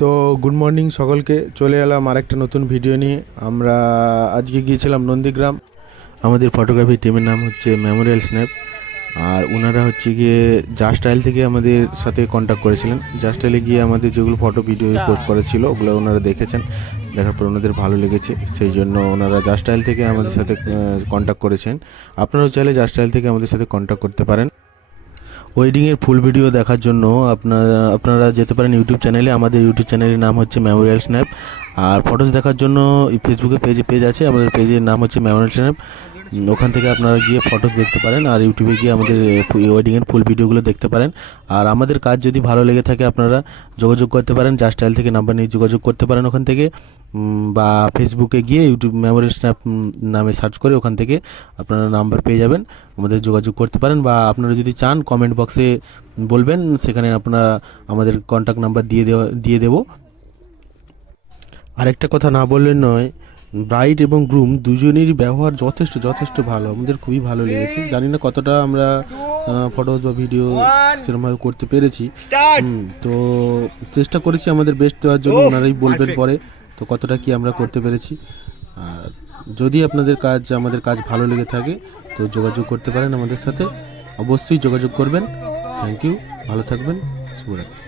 তো good morning সকলকে, চলে এলাম আরেকটা নতুন ভিডিও নিয়ে। আমরা আজকে গিয়েছিলাম নন্দীগ্রাম। আমাদের ফটোগ্রাফি টিমের নাম হচ্ছে মেমোরিয়াল স্ন্যাপ। আর ওনারা হচ্ছে গিয়ে জাস্ট স্টাইল থেকে আমাদের সাথে কন্ট্যাক্ট করেছিলেন। জাস্ট স্টাইলে গিয়ে আমাদের যেগুলো ফটো ভিডিও পোস্ট করেছিল ওগুলো ওনারা দেখেছেন, দেখার পর ওনাদের ভালো লেগেছে, সেই জন্য ওনারা জাস্ট স্টাইল থেকে আমাদের সাথে কন্ট্যাক্ট করেছেন। আপনারাও চাইলে জাস্ট স্টাইল থেকে আমাদের সাথে কন্ট্যাক্ট করতে পারেন। ওয়েডিংয়ের ফুল ভিডিও দেখার জন্য আপনারা যেতে পারেন ইউটিউব চ্যানেলে। আমাদের ইউটিউব চ্যানেলের নাম হচ্ছে মেমোরিয়াল স্ন্যাপ। আর ফটোস দেখার জন্য ফেসবুকে পেজ আছে, আমাদের পেজের নাম হচ্ছে মেমোরিয়াল স্ন্যাপ। ওখান থেকে আপনারা গিয়ে ফটোস দেখতে পারেন, আর ইউটিউবে গিয়ে আমাদের ওয়েডিংয়ের ফুল ভিডিওগুলো দেখতে পারেন। আর আমাদের কাজ যদি ভালো লেগে থাকে আপনারা যোগাযোগ করতে পারেন, জাস্ট স্টাইল থেকে নাম্বার নিয়ে যোগাযোগ করতে পারেন ওখান থেকে। বা ফেসবুকে গিয়ে ইউটিউব মেমোরিয়াল স্ন্যাপ নামে সার্চ করে ওখান থেকে আপনারা নাম্বার পেয়ে যাবেন, আমাদের যোগাযোগ করতে পারেন। বা আপনারা যদি চান কমেন্ট বক্সে বলবেন, সেখানে আপনারা আমাদের কন্ট্যাক্ট নাম্বার দিয়ে দেবো। আরেকটা কথা না বললে নয়, ব্রাইড এবং গ্রুম দুজনেরই ব্যবহার যথেষ্ট যথেষ্ট ভালো, আমাদের খুবই ভালো লেগেছে। জানি না কতটা আমরা ফটোস বা ভিডিও সেরকমভাবে করতে পেরেছি। তো চেষ্টা করেছি আমাদের বেস্ট দেওয়ার জন্য, ওনারাই বলবেন পরে তো কতটা কি আমরা করতে পেরেছি। আর যদি আপনাদের আমাদের কাজ ভালো লেগে থাকে তো যোগাযোগ করতে পারেন আমাদের সাথে, অবশ্যই যোগাযোগ করবেন। থ্যাংক ইউ, ভালো থাকবেন, শুভরাত্রি।